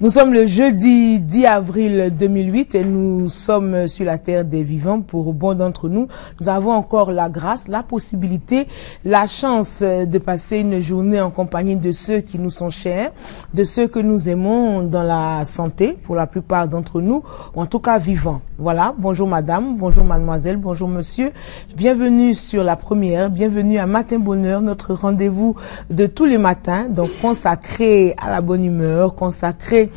Nous sommes le jeudi 10 avril 2008 et nous sommes sur la terre des vivants. Pour bon d'entre nous, nous avons encore la grâce, la possibilité, la chance de passer une journée en compagnie de ceux qui nous sont chers, de ceux que nous aimons dans la santé, pour la plupart d'entre nous, ou en tout cas vivants. Voilà, bonjour madame, bonjour mademoiselle, bonjour monsieur. Bienvenue sur la première, bienvenue à Matin Bonheur, notre rendez-vous de tous les matins, donc consacré à la bonne humeur, consacré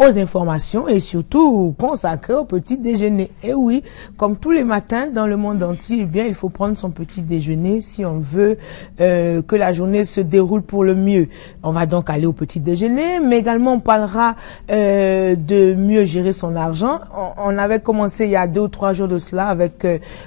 aux informations et surtout consacré au petit déjeuner. Et oui, comme tous les matins dans le monde entier, eh bien, il faut prendre son petit déjeuner si on veut que la journée se déroule pour le mieux. On va donc aller au petit déjeuner, mais également on parlera de mieux gérer son argent. On avait commencé il y a 2 ou 3 jours de cela avec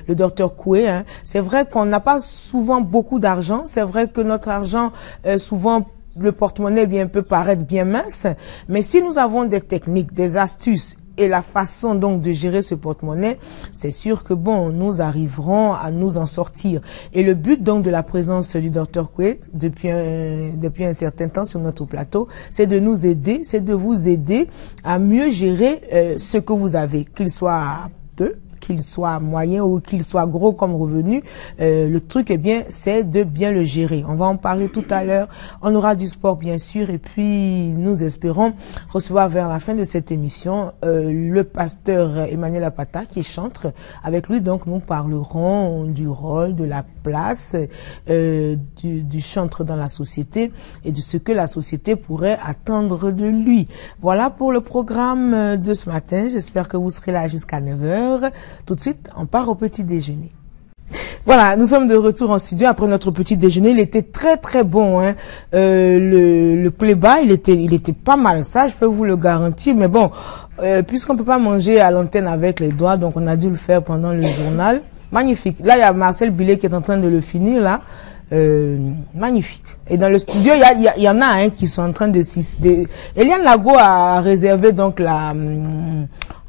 le docteur Koué. Hein. C'est vrai qu'on n'a pas souvent beaucoup d'argent. C'est vrai que notre argent souvent le porte-monnaie peut paraître bien mince, mais si nous avons des techniques, des astuces et la façon donc de gérer ce porte-monnaie, c'est sûr que bon, nous arriverons à nous en sortir. Et le but donc de la présence du docteur Koué depuis un certain temps sur notre plateau, c'est de nous aider, c'est de vous aider à mieux gérer ce que vous avez, qu'il soit peu, qu'il soit moyen ou qu'il soit gros comme revenu, le truc c'est de bien le gérer. On va en parler tout à l'heure. On aura du sport bien sûr et puis nous espérons recevoir vers la fin de cette émission le pasteur Emmanuel Apata qui est chantre. Avec lui donc nous parlerons du rôle, de la place du chantre dans la société et de ce que la société pourrait attendre de lui. Voilà pour le programme de ce matin. J'espère que vous serez là jusqu'à 9 h. Tout de suite, on part au petit déjeuner. Voilà, nous sommes de retour en studio après notre petit déjeuner. Il était très très bon. Hein. Le playback, il était pas mal. Ça, je peux vous le garantir. Mais bon, puisqu'on peut pas manger à l'antenne avec les doigts, donc on a dû le faire pendant le journal. Magnifique. Là, il y a Marcel Billet qui est en train de le finir là. Magnifique. Et dans le studio, il y en a qui sont en train de... Eliane Lago a réservé donc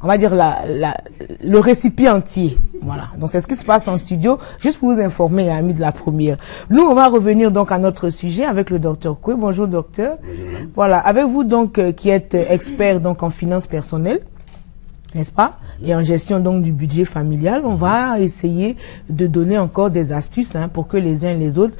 on va dire le récipient entier. Voilà. Donc c'est ce qui se passe en studio. Juste pour vous informer, amis de la première. Nous, on va revenir donc à notre sujet avec le docteur Koué. Bonjour docteur. Bonjour. Voilà. Avec vous donc qui êtes expert donc en finances personnelles, n'est-ce pas? Et en gestion donc du budget familial, on va essayer de donner encore des astuces pour que les uns et les autres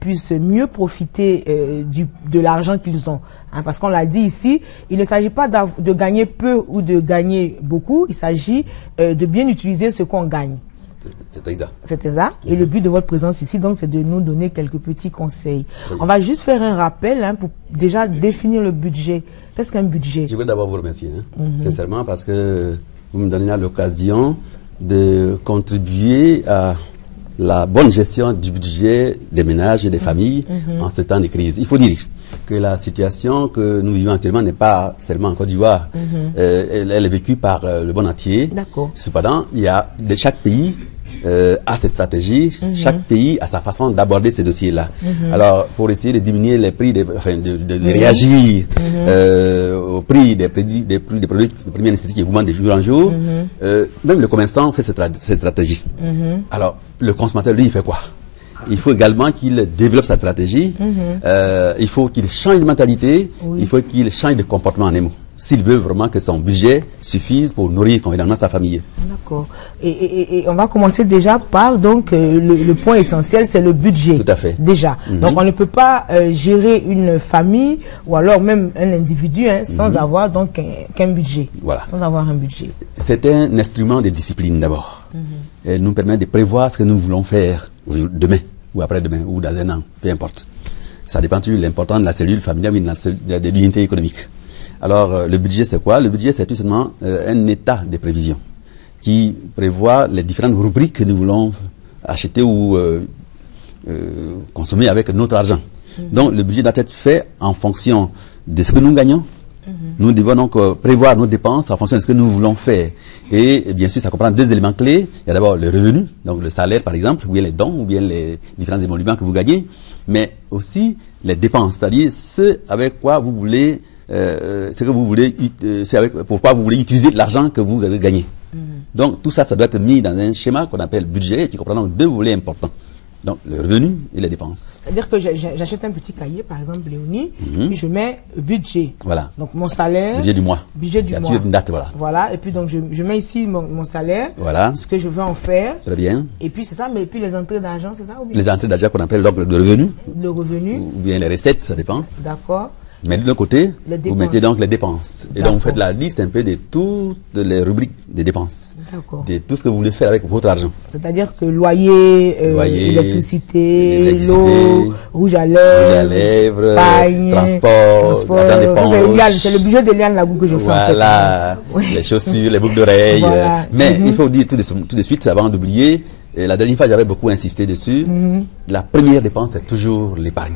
puissent mieux profiter de l'argent qu'ils ont. Parce qu'on l'a dit ici, il ne s'agit pas de gagner peu ou de gagner beaucoup, il s'agit de bien utiliser ce qu'on gagne. C'est exact. C'est exact. Et le but de votre présence ici, donc, c'est de nous donner quelques petits conseils. On va juste faire un rappel pour déjà définir le budget. Qu'est-ce qu'un budget? Je veux d'abord vous remercier, sincèrement, parce que vous me donnez l'occasion de contribuer à la bonne gestion du budget des ménages et des familles en ce temps de crise. Il faut dire que la situation que nous vivons actuellement n'est pas seulement en Côte d'Ivoire. Elle est vécue par le monde entier. Cependant, chaque pays a ses stratégies, chaque pays a sa façon d'aborder ces dossiers-là. Alors, pour essayer de diminuer les prix, de réagir au prix des produits de première nécessité qui augmentent de jour en jour, même le commerçant fait ses stratégies. Alors, le consommateur, lui, il fait quoi? Il faut également qu'il développe sa stratégie, il faut qu'il change de mentalité, il faut qu'il change de comportement en émo, s'il veut vraiment que son budget suffise pour nourrir convenablement sa famille. D'accord. Et on va commencer déjà par donc le point essentiel, c'est le budget. Tout à fait. Déjà. Donc on ne peut pas gérer une famille ou alors même un individu sans avoir donc qu'un budget. Voilà. Sans avoir un budget. C'est un instrument de discipline d'abord. Elle nous permet de prévoir ce que nous voulons faire demain ou après-demain ou dans un an, peu importe. Ça dépend de l'importance de la cellule familiale ou de l'unité économique. Alors, le budget, c'est quoi? Le budget, c'est tout simplement un état de prévision qui prévoit les différentes rubriques que nous voulons acheter ou consommer avec notre argent. Donc le budget doit être fait en fonction de ce que nous gagnons. Nous devons donc prévoir nos dépenses en fonction de ce que nous voulons faire. Et bien sûr, ça comprend deux éléments clés. Il y a d'abord le revenu, donc le salaire par exemple, ou bien les dons, ou bien les différents émoluments que vous gagnez, mais aussi les dépenses, c'est-à-dire ce avec quoi vous voulez, pourquoi vous voulez utiliser l'argent que vous avez gagné. Donc tout ça, ça doit être mis dans un schéma qu'on appelle budget, qui comprend donc deux volets importants. Donc, le revenu et les dépenses. C'est-à-dire que j'achète un petit cahier, par exemple, Léonie, puis je mets budget. Voilà. Donc, mon salaire. Budget du mois. Budget du mois. Une date, voilà. Voilà. Et puis, donc, je mets ici mon salaire. Voilà. Ce que je veux en faire. Très bien. Et puis, c'est ça, mais puis les entrées d'argent, c'est ça ou bien? Les entrées d'argent qu'on appelle donc le revenu. Le revenu. Ou bien les recettes, ça dépend. D'accord. Mais de l'autre côté, vous mettez donc les dépenses. Et donc, vous faites la liste un peu de toutes les rubriques des dépenses. D'accord. De tout ce que vous voulez faire avec votre argent. C'est-à-dire que loyer, électricité, l'eau, rouge à lèvres, paille, transport, l'argent d'éponge. C'est le budget de Liane Lagou que je fais. Voilà. En fait. Les chaussures, les boucles d'oreilles. Voilà. Mais il faut dire tout de suite, avant d'oublier, la dernière fois, j'avais beaucoup insisté dessus. La première dépense, c'est toujours l'épargne.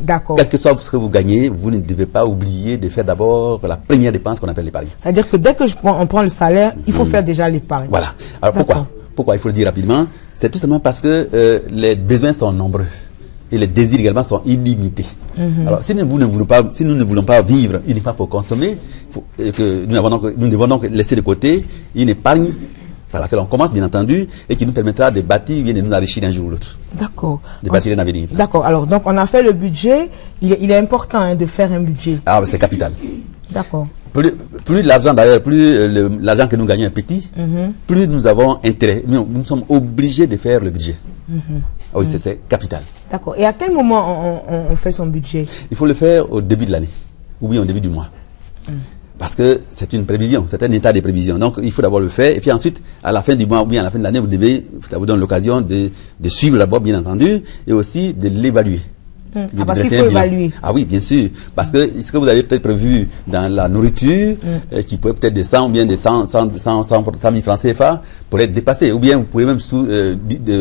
D'accord. Quel que soit ce que vous gagnez, vous ne devez pas oublier de faire d'abord la première dépense qu'on appelle l'épargne. C'est-à-dire que dès que on prend le salaire, il faut faire déjà l'épargne. Voilà. Alors pourquoi il faut le dire rapidement? C'est tout simplement parce que les besoins sont nombreux et les désirs également sont illimités. Alors si nous ne voulons pas vivre uniquement pour consommer, que nous devons donc laisser de côté une épargne par laquelle on commence, bien entendu, et qui nous permettra de bâtir, de nous enrichir d'un jour ou l'autre. D'accord. De bâtir un avenir. D'accord. Alors, donc, on a fait le budget. Il est important de faire un budget. Ah, c'est capital. D'accord. Plus l'argent, d'ailleurs, plus l'argent que nous gagnons est petit, plus nous avons intérêt. Nous sommes obligés de faire le budget. Ah oui, c'est capital. D'accord. Et à quel moment on fait son budget? Il faut le faire au début de l'année, ou bien au début du mois. Parce que c'est une prévision, c'est un état de prévision. Donc, il faut d'abord le faire. Et puis ensuite, à la fin du mois ou bien à la fin de l'année, ça vous donne l'occasion de suivre d'abord, bien entendu, et aussi de l'évaluer. Parce qu'il faut évaluer. Ah oui, bien sûr. Parce que ce que vous avez peut-être prévu dans la nourriture, qui pourrait peut-être de 100 ou bien de 100 000 francs CFA, pourrait être dépassé. Ou bien vous pouvez même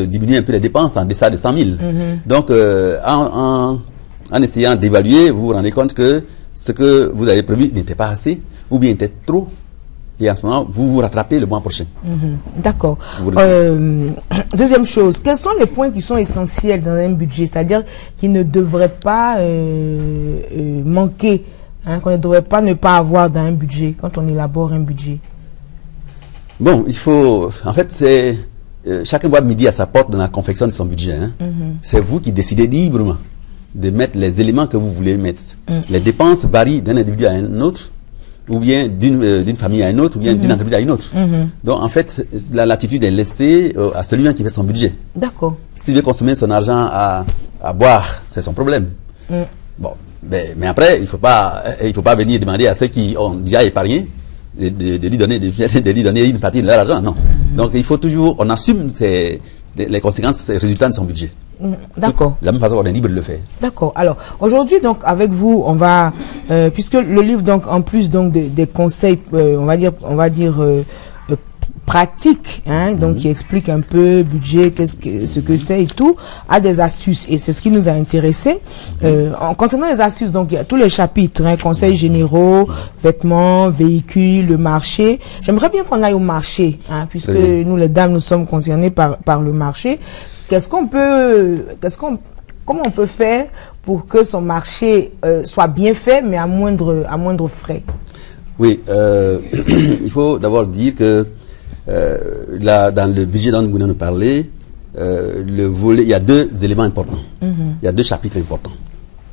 diminuer un peu les dépenses en deçà de 100 000. Donc, en essayant d'évaluer, vous vous rendez compte que ce que vous avez prévu n'était pas assez, ou bien était trop, et en ce moment, vous vous rattrapez le mois prochain. D'accord. Deuxième chose, quels sont les points qui sont essentiels dans un budget, c'est-à-dire qui ne devraient pas manquer, qu'on ne devrait pas ne pas avoir dans un budget, quand on élabore un budget? Bon, il faut, en fait, c'est, chacun doit midi à sa porte dans la confection de son budget. C'est vous qui décidez librement de mettre les éléments que vous voulez mettre. Les dépenses varient d'un individu à un autre, ou bien d'une famille à une autre, ou bien d'une entreprise à une autre. Donc, en fait, la latitude est laissée à celui qui fait son budget. D'accord. S'il veut consommer son argent à boire, c'est son problème. Bon, mais après, il faut pas venir demander à ceux qui ont déjà épargné de lui donner une partie de leur argent. Non. Donc, il faut toujours, on assume les conséquences, les résultats de son budget. D'accord. De la même façon, on est libre de le faire. D'accord. Alors, aujourd'hui, donc, avec vous, on va, puisque le livre, donc, en plus, donc, des conseils, on va dire, pratiques, donc, qui explique un peu budget, ce que c'est et tout, a des astuces. Et c'est ce qui nous a intéressés. Concernant les astuces, donc, il y a tous les chapitres, conseils généraux, vêtements, véhicules, le marché. J'aimerais bien qu'on aille au marché, puisque nous, les dames, nous sommes concernés par le marché. Comment on peut faire pour que son marché soit bien fait, mais à moindre frais? Oui, il faut d'abord dire que dans le budget dont nous venons de parler, il y a deux éléments importants. Il y a deux chapitres importants.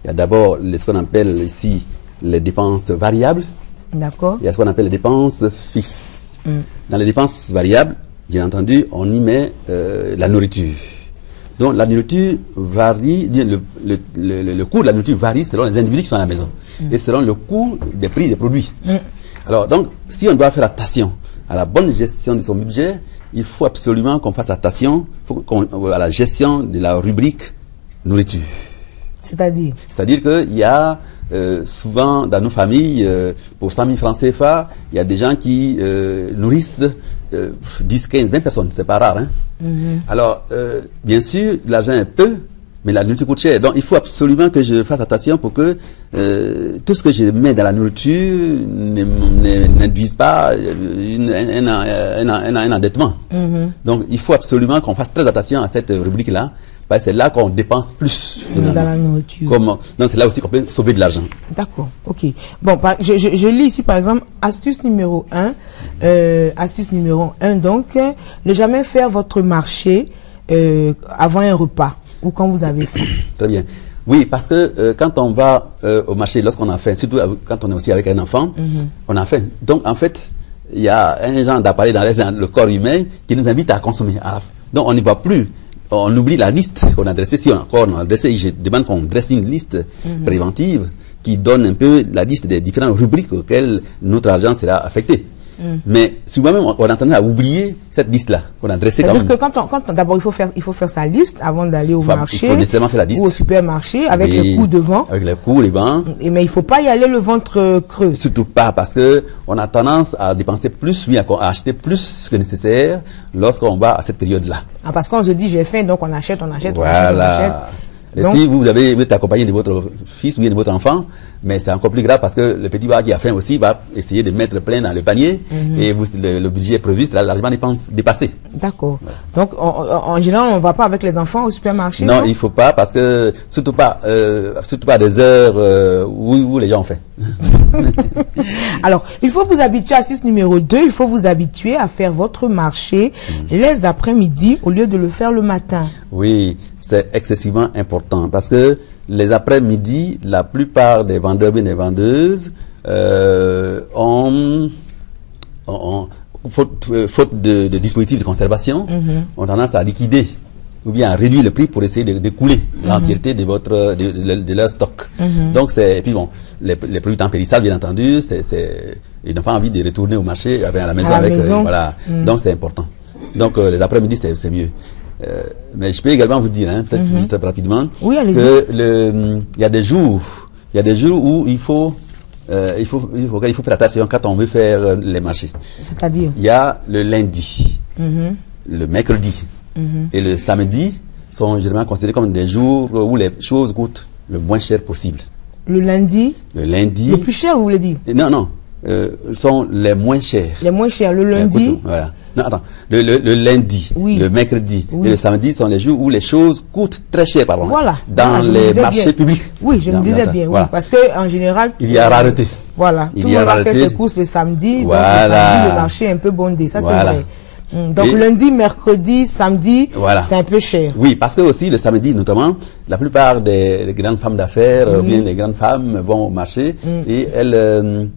Il y a d'abord ce qu'on appelle ici les dépenses variables. D'accord. Il y a ce qu'on appelle les dépenses fixes. Dans les dépenses variables, bien entendu, on y met la nourriture. Donc la nourriture varie, le coût de la nourriture varie selon les individus qui sont à la maison et selon le coût des prix des produits. Alors donc, si on doit faire attention à la bonne gestion de son budget, il faut absolument qu'on fasse attention à la gestion de la rubrique nourriture. C'est-à-dire? C'est-à-dire qu'il y a souvent dans nos familles, pour 100 000 francs CFA, il y a des gens qui nourrissent 10, 15, 20 personnes, c'est pas rare. Hein. Alors, bien sûr, l'argent est peu, mais la nourriture coûte cher. Donc, il faut absolument que je fasse attention pour que tout ce que je mets dans la nourriture n'induise pas un endettement. Donc, il faut absolument qu'on fasse très attention à cette rubrique-là. Parce que c'est là qu'on dépense plus dans la nourriture. Donc, c'est là aussi qu'on peut sauver de l'argent. D'accord, ok. Bon, je lis ici, par exemple, astuce numéro 1. Astuce numéro 1, donc, ne jamais faire votre marché avant un repas ou quand vous avez faim. Très bien. Oui, parce que quand on va au marché, lorsqu'on a faim, surtout quand on est aussi avec un enfant, on a faim. Donc, en fait, il y a un genre d'appareil dans le corps humain qui nous invite à consommer. Donc, on n'y va plus. On oublie la liste qu'on a dressée. Si on a dressé, je demande qu'on dresse une liste préventive qui donne un peu la liste des différentes rubriques auxquelles notre argent sera affecté. Mais souvent même, on a tendance à oublier cette liste-là qu'on a dressée. C'est-à-dire que quand d'abord, il faut faire sa liste avant d'aller au marché. Il faut nécessairement faire la liste. Ou au supermarché avec les coûts devant. Avec les coûts, les vents. Mais il ne faut pas y aller le ventre creux. Surtout pas, parce que on a tendance à dépenser plus, oui, à acheter plus que nécessaire lorsqu'on va à cette période-là. Parce qu'on se dit, j'ai faim, donc on achète. Voilà. Et donc, si vous êtes accompagné de votre fils ou bien de votre enfant, mais c'est encore plus grave parce que le petit qui a faim aussi va essayer de mettre plein dans le panier et le budget prévu sera largement dépassé. D'accord. Voilà. Donc, en général, on ne va pas avec les enfants au supermarché? Non, il ne faut pas parce que, surtout pas à des heures où les gens ont faim. Alors, il faut vous habituer, astuce numéro 2, il faut vous habituer à faire votre marché les après-midi au lieu de le faire le matin. Oui, c'est excessivement important parce que les après-midi, la plupart des vendeurs et des vendeuses faute de dispositifs de conservation, ont tendance à liquider ou bien à réduire le prix pour essayer de couler l'entièreté de leur stock. Donc, et puis bon, les produits temps périssables, bien entendu, ils n'ont pas envie de retourner au marché, à la maison. Voilà. Donc, c'est important. Donc, les après-midi, c'est mieux. Mais je peux également vous dire, peut-être juste rapidement, il y a des jours où il faut faire attention quand on veut faire les marchés. C'est-à-dire? Il y a le lundi, le mercredi et le samedi sont généralement considérés comme des jours où les choses coûtent le moins cher possible. Le lundi? Le lundi. Le plus cher, vous voulez dire? Non, sont les moins chers. Les moins chers, le lundi? Voilà. Non, attends. Le lundi, le mercredi et le samedi sont les jours où les choses coûtent très cher, pardon. Voilà. Dans les marchés publics. Oui, je me disais bien, voilà. Oui, parce qu'en général... Il y a rareté. Voilà. Tout le monde va faire ses courses le samedi, voilà. Donc le samedi, le marché est un peu bondé, ça c'est vrai. Donc lundi, mercredi, samedi, c'est un peu cher. Oui, parce que aussi le samedi, notamment, la plupart des grandes femmes d'affaires, ou bien les grandes femmes vont au marché et elles...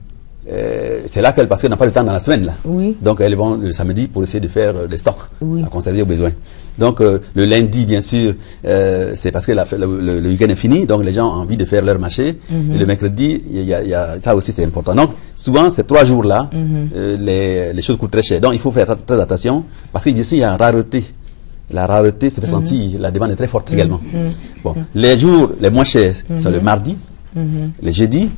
c'est là parce qu'elles n'ont pas le temps dans la semaine. Là. Donc elles vont le samedi pour essayer de faire des stocks à conserver au besoin. Donc le lundi, bien sûr, c'est parce que le week-end est fini, donc les gens ont envie de faire leur marché. Et le mercredi, ça aussi c'est important. Donc souvent, ces 3 jours-là, les choses coûtent très cher. Donc il faut faire très attention parce que bien sûr, il y a une rareté. La rareté se fait sentir, la demande est très forte également. Bon, les jours les moins chers sont le mardi, le jeudi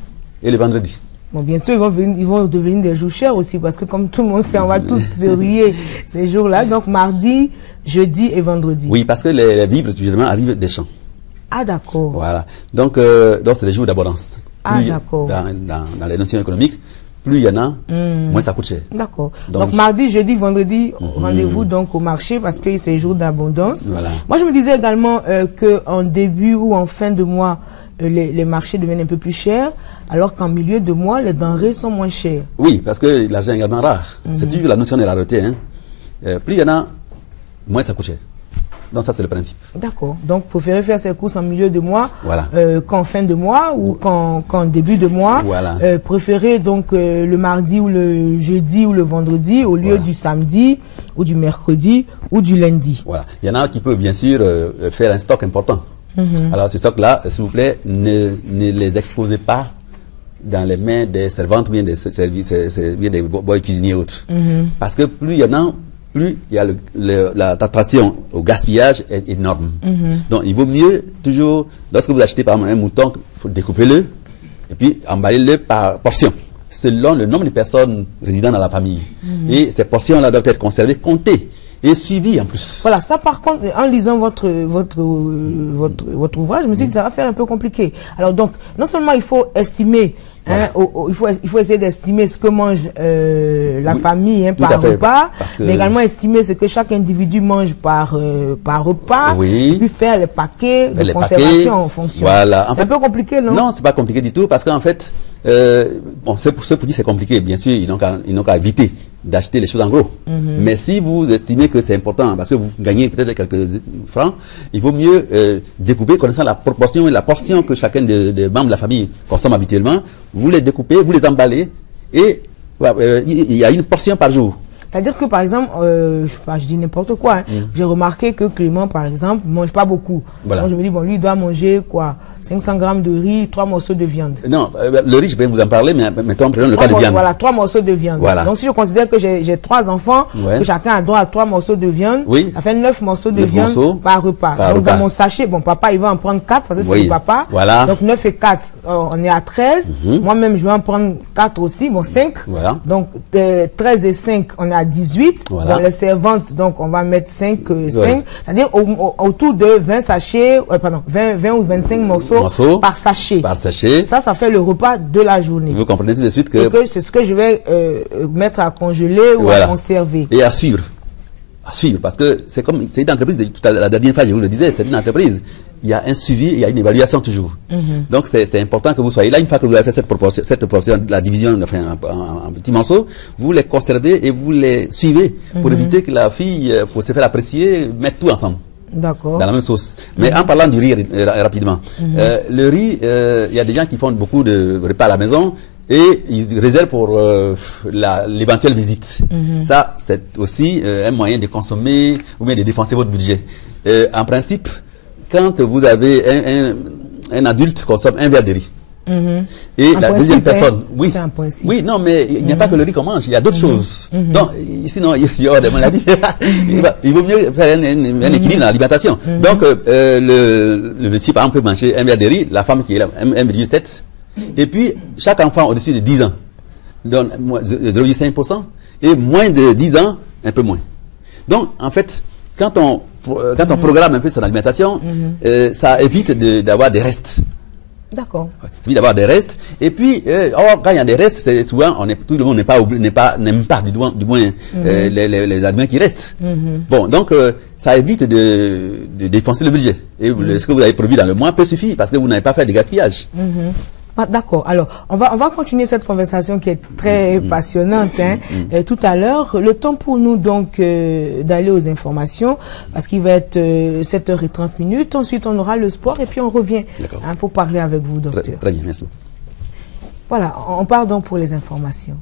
et le vendredi. Bon, bientôt, ils vont devenir des jours chers aussi, parce que comme tout le monde sait, on va tous se rier ces jours-là. Donc, mardi, jeudi et vendredi. Oui, parce que les vivres, généralement, arrivent des champs. Ah, d'accord. Voilà. Donc c'est des jours d'abondance. Ah, d'accord. Dans les notions économiques, plus il y en a, moins ça coûte cher. D'accord. Donc, mardi, jeudi, vendredi, rendez-vous donc au marché, parce que c'est jour d'abondance. Voilà. Moi, je me disais également qu'en début ou en fin de mois, les marchés deviennent un peu plus chers, alors qu'en milieu de mois, les denrées sont moins chères. Oui, parce que l'argent est également rare. C'est toujours la notion de rareté. Plus il y en a, moins ça coûte cher. Donc ça, c'est le principe. D'accord. Donc, préférez faire ses courses en milieu de mois qu'en fin de mois ou qu'en début de mois. Voilà. Préférez donc le mardi ou le jeudi ou le vendredi au lieu du samedi ou du mercredi ou du lundi. Voilà. Il y en a qui peuvent bien sûr faire un stock important. Alors, ce stock-là, s'il vous plaît, ne les exposez pas dans les mains des servantes ou bien des boys cuisiniers et autres. Parce que plus il y en a, plus il y a la tentation au gaspillage est énorme. Donc, il vaut mieux toujours, lorsque vous achetez par exemple un mouton, il faut découper-le et puis emballer-le par portion. selon le nombre de personnes résidant dans la famille. Et ces portions-là doivent être conservées, comptées et suivies en plus. Voilà, ça par contre, en lisant votre ouvrage, je me suis dit que ça va faire un peu compliqué. Alors donc, non seulement il faut estimer, hein, il faut essayer d'estimer ce que mange la famille, hein, par repas, mais également estimer ce que chaque individu mange par repas, et puis faire les paquets de conservation en fonction. Voilà. C'est un peu compliqué, non? Non, c'est pas compliqué du tout, parce qu'en fait, bon, c'est pour ceux qui disent c'est compliqué, bien sûr, ils n'ont qu'à éviter d'acheter les choses en gros. Mais si vous estimez que c'est important, parce que vous gagnez peut-être quelques francs, il vaut mieux découper, connaissant la proportion et la portion que chacun des membres de la famille consomme habituellement, vous les découpez, vous les emballez, et il y a une portion par jour. C'est-à-dire que, par exemple, je sais pas, je dis n'importe quoi, hein. J'ai remarqué que Clément, par exemple, mange pas beaucoup. Voilà. Donc je me dis, bon, lui, il doit manger quoi, 500 grammes de riz, 3 morceaux de viande. Non, le riz, je vais vous en parler, mais mettons, prenons le cas de viande. Voilà, 3 morceaux de viande. Voilà. Donc si je considère que j'ai 3 enfants, que chacun a droit à 3 morceaux de viande, ça fait 9 morceaux de viande par repas. Donc dans mon sachet, bon, papa, il va en prendre 4 parce que c'est le papa. Voilà. Donc 9 et 4, on est à 13. Moi-même, je vais en prendre 4 aussi, bon, 5. Voilà. Donc 13 et 5, on est à 18. Voilà. Dans les servantes, donc on va mettre 5. C'est-à-dire autour de 20 sachets, 20 ou 25 morceaux par sachet. Par sachet. Ça fait le repas de la journée. Vous comprenez tout de suite que c'est ce que je vais mettre à congeler ou à conserver. Et à suivre. À suivre, parce que c'est une entreprise, la dernière fois je vous le disais, c'est une entreprise. Il y a un suivi, il y a une évaluation toujours. Donc c'est important que vous soyez là. Une fois que vous avez fait cette proportion, la division en petits morceaux, vous les conservez et vous les suivez pour éviter que la fille, pour se faire apprécier, mette tout ensemble. D'accord. Dans la même sauce. Mais en parlant du riz rapidement, le riz, il y a des gens qui font beaucoup de repas à la maison et ils réservent pour l'éventuelle visite. Ça, c'est aussi un moyen de consommer ou bien de défoncer votre budget. En principe, quand vous avez un adulte consomme un verre de riz, et la deuxième personne, oui, non, mais il n'y a pas que le riz qu'on mange, il y a d'autres choses. Donc, sinon, il y aura des maladies. Il vaut mieux faire un équilibre dans l'alimentation. Donc, le monsieur, par exemple, peut manger un verre de riz, la femme qui est là, 1,7. Et puis, chaque enfant au-dessus de 10 ans donne 0,5%, et moins de 10 ans, un peu moins. Donc, en fait, quand on programme un peu son alimentation, ça évite d'avoir des restes. D'accord. Ça évite d'avoir des restes. Et puis, quand il y a des restes, c'est souvent, tout le monde n'aime pas du moins les aliments qui restent. Bon, donc, ça évite de dépenser le budget. Et ce que vous avez prévu dans le mois peut suffire parce que vous n'avez pas fait de gaspillage. Ah, d'accord. Alors, on va continuer cette conversation qui est très passionnante. Tout à l'heure, le temps pour nous donc d'aller aux informations, parce qu'il va être 7h30. Ensuite, on aura le sport et puis on revient pour parler avec vous, docteur. Très bien, merci. Voilà, on part donc pour les informations.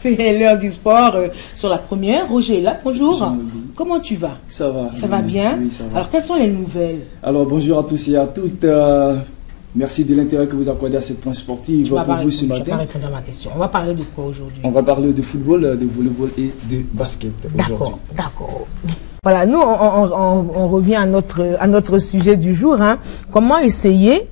C'est l'heure du sport sur la première. Roger est là, bonjour. Bonjour. Comment tu vas? Ça va. Ça va bien? Oui, ça va. Alors, quelles sont les nouvelles? Alors, bonjour à tous et à toutes. Merci de l'intérêt que vous accordez à cette point sportive pour vous ce matin. Je vais pas répondre à ma question. On va parler de quoi aujourd'hui? On va parler de football, de volleyball et de basket aujourd'hui. D'accord. Voilà, nous, on revient à notre sujet du jour. Comment essayer,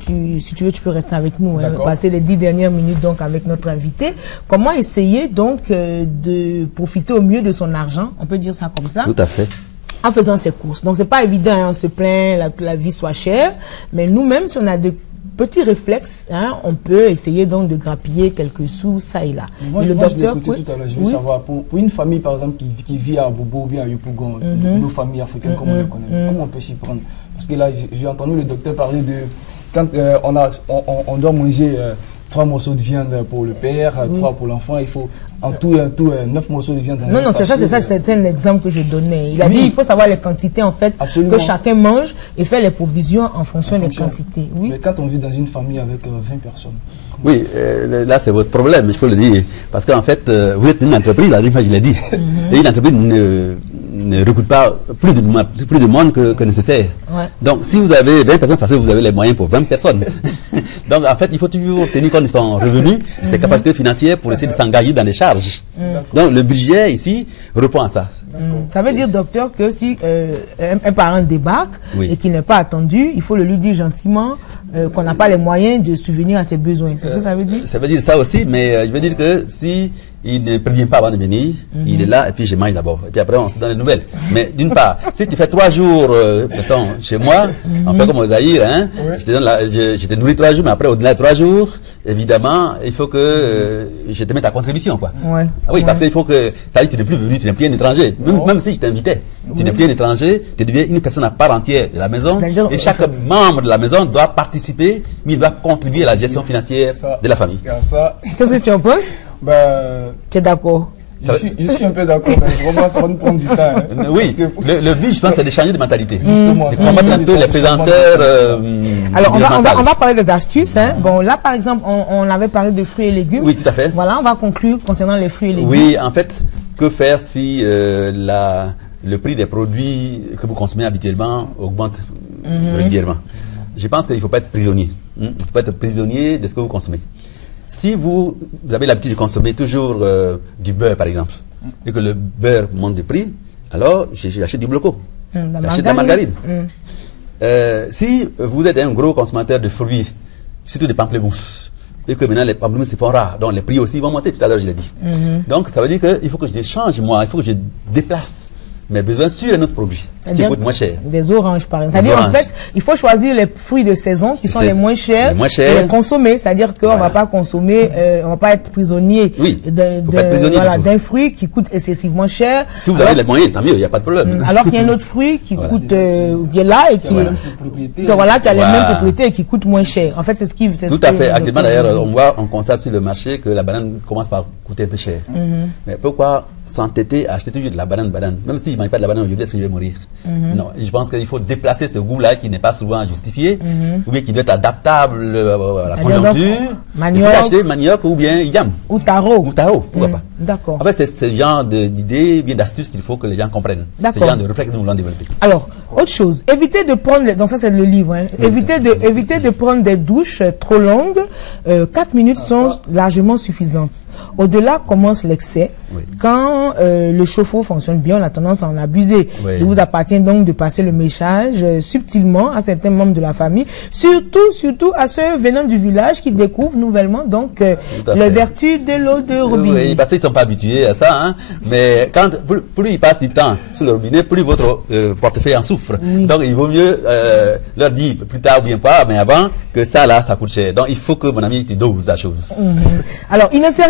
si tu veux, tu peux rester avec nous, passer les 10 dernières minutes donc avec notre invité. Comment essayer donc de profiter au mieux de son argent? On peut dire ça comme ça? Tout à fait. En faisant ses courses. Donc, c'est pas évident, on se plaint que la vie soit chère, mais nous-mêmes, si on a de petits réflexes, on peut essayer donc de grappiller quelques sous, ça et là. Moi, le docteur, tout à l'heure, je veux savoir, pour une famille, par exemple, qui vit à Bobo ou bien à Yopougon, nos familles africaines, comme on les connaît, comment on peut s'y prendre? Parce que là, j'ai entendu le docteur parler de quand on doit manger 3 morceaux de viande pour le père, 3 pour l'enfant, il faut en tout 9 morceaux de viande. Non, c'est ça, c'était un exemple que je donnais. Il a dit il faut savoir les quantités en fait que chacun mange et faire les provisions en fonction des quantités. Mais quand on vit dans une famille avec 20 personnes. Oui, là c'est votre problème, il faut le dire. Parce qu'en fait, vous êtes une entreprise, la dernière fois je l'ai dit. Et une entreprise ne recrute pas plus de monde que nécessaire. Donc si vous avez 20 personnes, c'est parce que vous avez les moyens pour 20 personnes. Donc en fait, il faut toujours tenir compte de son revenu, de ses capacités financières pour essayer de s'engager dans des charges. Donc le budget ici répond à ça. Ça veut dire, docteur, que si un parent débarque et qu'il n'est pas attendu, il faut le lui dire gentiment, qu'on n'a pas les moyens de subvenir à ses besoins. C'est ce que ça veut dire? Ça veut dire ça aussi, mais je veux dire que si il ne prévient pas avant de venir, il est là et puis je mange d'abord. Et puis après, on se donne les nouvelles. Mais d'une part, si tu fais 3 jours, mettons, chez moi, on fait comme aux Zaïre, hein, je te nourris 3 jours, mais après, au-delà de 3 jours, évidemment, il faut que je te mette à contribution, quoi. Ouais. Ah oui, parce qu'il faut que, ça dit, tu n'es plus venu, tu n'es plus un étranger. Même si je t'invitais, tu n'es plus un étranger, tu deviens une personne à part entière de la maison. Et chaque membre de la maison doit participer, mais il doit contribuer à la gestion financière de la famille. Qu'est-ce que tu en penses? Tu es d'accord? Je suis un peu d'accord, mais vraiment, ça va nous prendre du temps. Hein. Oui, le but, je pense, c'est de changer de mentalité. Justement, de combattre un peu les présenteurs. Alors, on va parler des astuces. Hein. Bon, là, par exemple, on avait parlé de fruits et légumes. Oui, tout à fait. Voilà, on va conclure concernant les fruits et légumes. Oui, en fait, que faire si le prix des produits que vous consommez habituellement augmente régulièrement? Je pense qu'il ne faut pas être prisonnier. Il ne faut pas être prisonnier de ce que vous consommez. Si vous avez l'habitude de consommer toujours du beurre, par exemple, et que le beurre monte de prix, alors j'achète du bloco. J'achète de la margarine. Si vous êtes un gros consommateur de fruits, surtout des pamplemousses, et que maintenant les pamplemousses se font rares, donc les prix aussi vont monter, tout à l'heure je l'ai dit. Donc ça veut dire qu'il faut que je change, moi, il faut que je déplace mes besoins sur un autre produit qui coûte moins cher. Des oranges, par exemple. C'est-à-dire, en fait, il faut choisir les fruits de saison qui sont les moins chers et les consommer. C'est-à-dire qu'on ne va pas consommer, on ne va pas être prisonnier d'un fruit qui coûte excessivement cher. Si vous avez les moyens, tant mieux, il n'y a pas de problème. Alors qu'il y a un autre fruit qui coûte, qui est là et qui a les mêmes propriétés et qui coûte moins cher. En fait, c'est ce qui... Tout à fait. Actuellement, d'ailleurs, on constate sur le marché que la banane commence par coûter un peu cher. Mais pourquoi s'entêter à acheter toujours de la banane? Même si je ne mange pas de la banane aujourd'hui, est-ce que je vais mourir? Non, je pense qu'il faut déplacer ce goût-là qui n'est pas souvent justifié, ou bien qui doit être adaptable à la conjoncture. Manioc, acheter manioc ou bien yam. Ou taro. Ou taro, pourquoi pas. D'accord. En fait, c'est ce genre d'idées, bien d'astuces qu'il faut que les gens comprennent. C'est ce genre de réflexe que nous voulons développer. Alors, autre chose, évitez de prendre, donc ça c'est le livre, hein, évitez de prendre des douches trop longues, 4 minutes sont largement suffisantes. Au-delà commence l'excès. Quand le chauffe-eau fonctionne bien, on a tendance à en abuser. Il vous appartient donc de passer le message subtilement à certains membres de la famille, surtout à ceux venant du village qui découvrent nouvellement donc les vertus de l'eau de robinet. Oui, parce qu'ils ne sont pas habitués à ça, hein, mais plus ils passent du temps sur le robinet, plus votre portefeuille en souffre. Donc il vaut mieux leur dire plus tard ou bien pas, mais avant que ça là, ça coûte cher. Donc il faut que, mon ami, tu doses la chose. Alors, il ne sert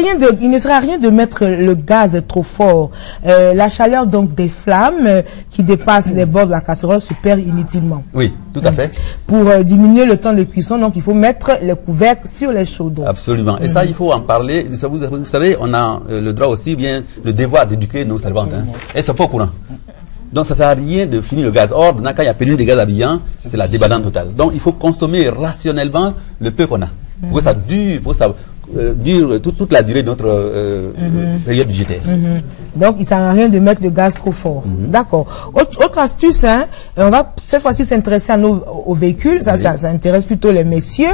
à rien de mettre le gaz trop fort. La chaleur donc des flammes qui dépassent les bords de la casserole se perd inutilement. Oui, tout à fait. Pour diminuer le temps de cuisson, donc il faut mettre les couvercles sur les chaudrons. Absolument. Et ça, il faut en parler. Vous savez, on a le droit aussi, bien le devoir d'éduquer nos servantes. Hein. Elles ne sont pas au courant. Donc ça ne sert à rien de finir le gaz. Or, quand il y a pénurie de gaz habillant, c'est la débandade totale. Donc il faut consommer rationnellement le peu qu'on a. Pour que ça dure, toute la durée de notre période budgétaire. Donc, il ne sert à rien de mettre le gaz trop fort. D'accord. Autre astuce, hein, on va cette fois-ci s'intéresser aux véhicules. Ça intéresse plutôt les messieurs.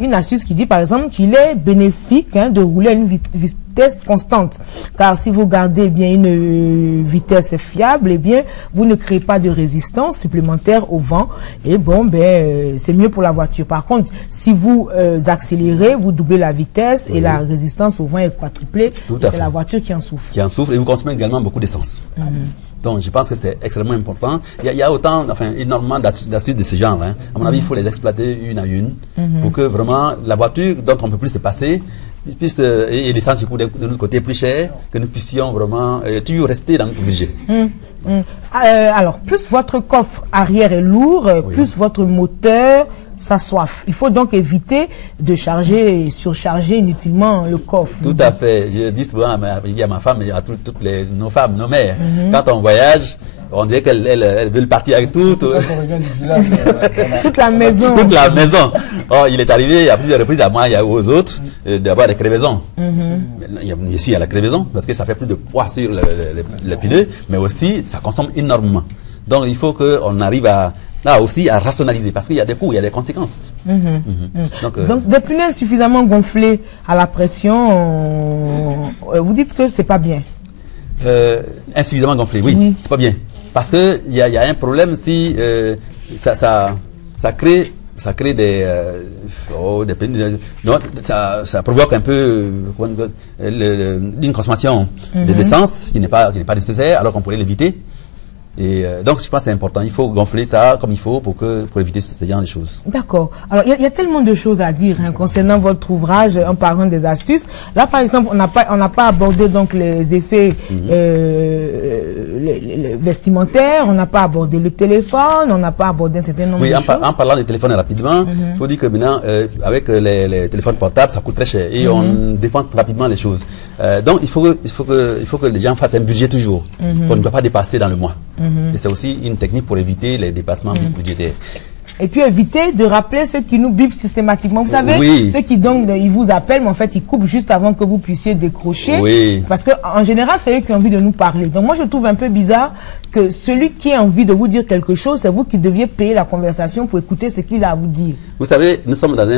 Une astuce qui dit, par exemple, qu'il est bénéfique de rouler à une vitesse constante. Car si vous gardez bien une vitesse fiable, eh bien, vous ne créez pas de résistance supplémentaire au vent. Et bon, c'est mieux pour la voiture. Par contre, si vous accélérez, vous doublez la vitesse et la résistance au vent est quadruplée. C'est la voiture qui en souffre. Qui en souffre et vous consommez également beaucoup d'essence. Donc je pense que c'est extrêmement important. Il y a autant, énormément d'astuces de ce genre. Hein. À mon avis, il faut les exploiter une à une pour que vraiment la voiture dont on ne peut plus se passer, et l'essence qui coûte de notre côté plus cher, que nous puissions vraiment toujours rester dans notre budget. Alors, plus votre coffre arrière est lourd, plus votre moteur s'assoiffe. Il faut donc éviter de charger et surcharger inutilement le coffre. Tout à fait. Je dis souvent à ma femme et à toutes nos femmes, nos mères, quand on voyage, on dirait qu'elles veulent partir avec toute la maison. Toute la maison. Oh, il est arrivé à plusieurs reprises à moi et aux autres d'avoir des crevaisons. Bien sûr, il y a la crevaison parce que ça fait plus de poids sur les pneus, mais aussi ça consomme énormément. Donc il faut qu'on arrive aussi à rationaliser parce qu'il y a des coûts, il y a des conséquences. Donc des pneus suffisamment gonflés à la pression, vous dites que c'est pas bien. Insuffisamment gonflé, oui. C'est pas bien. Parce qu'il y a un problème si ça crée ça crée des non, ça provoque un peu une consommation de l'essence qui n'est pas nécessaire, alors qu'on pourrait l'éviter. Et donc, je pense que c'est important. Il faut gonfler ça comme il faut pour éviter ce genre de choses. D'accord. Alors, il y a tellement de choses à dire concernant votre ouvrage en parlant des astuces. Là, par exemple, on n'a pas abordé donc les effets les vestimentaires, on n'a pas abordé le téléphone, on n'a pas abordé un certain nombre de choses. En parlant des téléphones rapidement, il faut dire que maintenant, avec les téléphones portables, ça coûte très cher et on défend rapidement les choses. Donc, il faut que les gens fassent un budget toujours, qu'on ne doit pas dépasser dans le mois. Et c'est aussi une technique pour éviter les dépassements budgétaires. Et puis éviter de rappeler ceux qui nous bipent systématiquement. Vous savez, ceux qui donc ils vous appellent, mais en fait ils coupent juste avant que vous puissiez décrocher. Oui. Parce que en général, c'est eux qui ont envie de nous parler. Donc moi je trouve un peu bizarre que celui qui a envie de vous dire quelque chose, c'est vous qui deviez payer la conversation pour écouter ce qu'il a à vous dire. Vous savez, nous sommes dans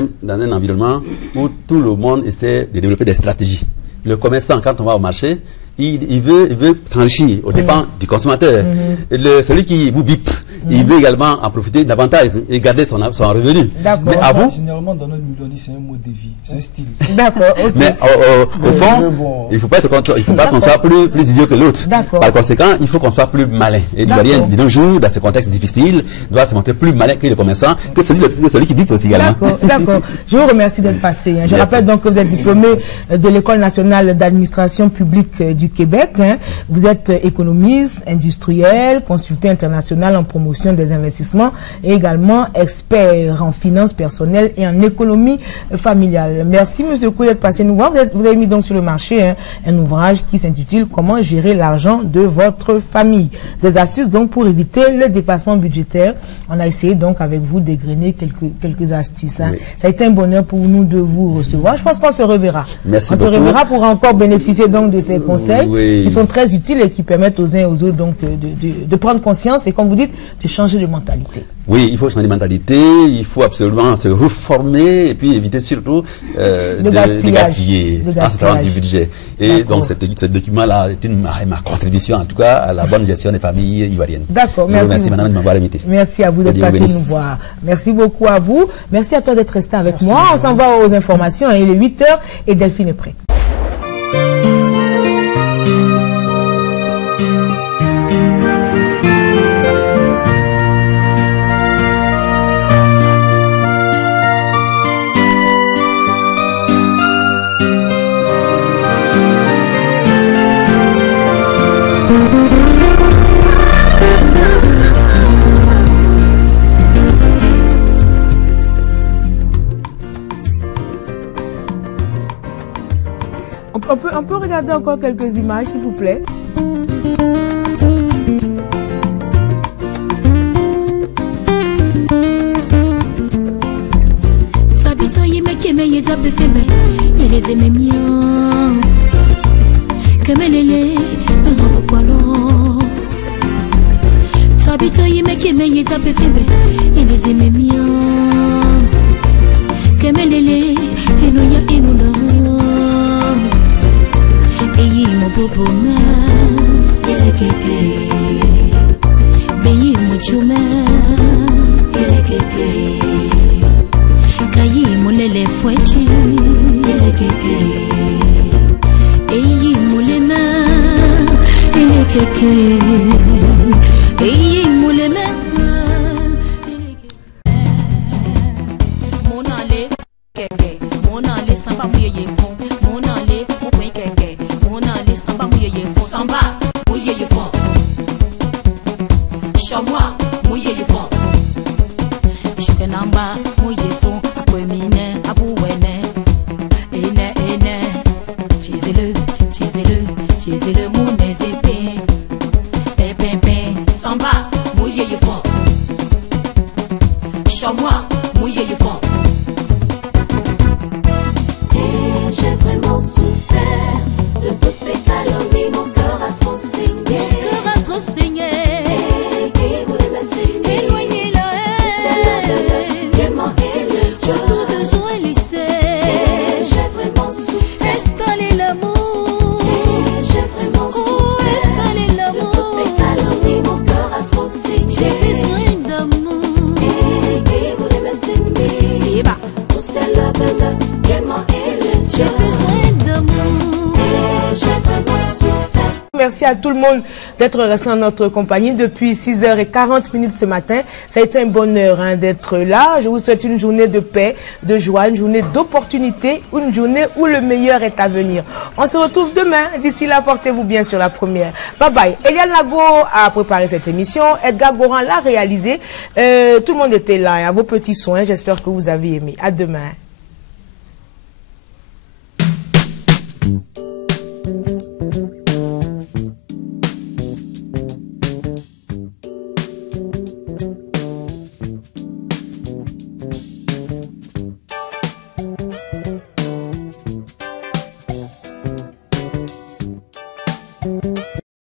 un environnement où tout le monde essaie de développer des stratégies. Le commerçant, quand on va au marché, il veut s'enrichir aux dépens du consommateur. Celui qui vous bipe, il veut également en profiter davantage et garder son revenu. Mais à vous, généralement dans notre milieu, c'est un mode de vie, c'est un style. D'accord. Okay. Mais au fond, il ne faut pas qu'on soit plus idiot que l'autre. Par conséquent, il faut qu'on soit plus malin. Et l'Ivoirien, de nos jours, dans ce contexte difficile, doit se montrer plus malin que le commerçant, que celui qui bipe aussi également. D'accord. Je vous remercie d'être passé. Je rappelle donc que vous êtes diplômé de l'École nationale d'administration publique du Québec. Vous êtes économiste, industriel, consultant international en promotion des investissements et également expert en finances personnelles et en économie familiale. Merci Monsieur Kou d'être passé nous voir. Vous avez mis donc sur le marché un ouvrage qui s'intitule « Comment gérer l'argent de votre famille ». Des astuces donc pour éviter le dépassement budgétaire. On a essayé donc avec vous d'égrener quelques astuces. Oui. Ça a été un bonheur pour nous de vous recevoir. Je pense qu'on se reverra. Merci beaucoup. On se reverra pour encore bénéficier donc de ces conseils. Oui. Qui sont très utiles et qui permettent aux uns et aux autres donc de prendre conscience et, comme vous dites, de changer de mentalité. Oui, il faut changer de mentalité, il faut absolument se reformer et puis éviter surtout de gaspiller en se traitant du budget. Et donc, ce document-là est ma contribution, en tout cas, à la bonne gestion des familles ivoiriennes. D'accord, merci madame de m'avoir invité. Merci à vous d'être passé nous voir. Merci beaucoup à vous. Merci à toi d'être resté avec moi. On s'en va aux informations. Il est 8h et Delphine est prête. On peut regarder encore quelques images, s'il vous plaît. Chizele, mon épée, Merci à tout le monde d'être resté en notre compagnie depuis 6h40 ce matin. Ça a été un bonheur hein, d'être là. Je vous souhaite une journée de paix, de joie, une journée d'opportunité, une journée où le meilleur est à venir. On se retrouve demain. D'ici là, portez-vous bien sur la première. Bye bye. Eliane Lago a préparé cette émission. Edgar Goran l'a réalisé. Tout le monde était là. Hein, vos petits soins. J'espère que vous avez aimé. À demain.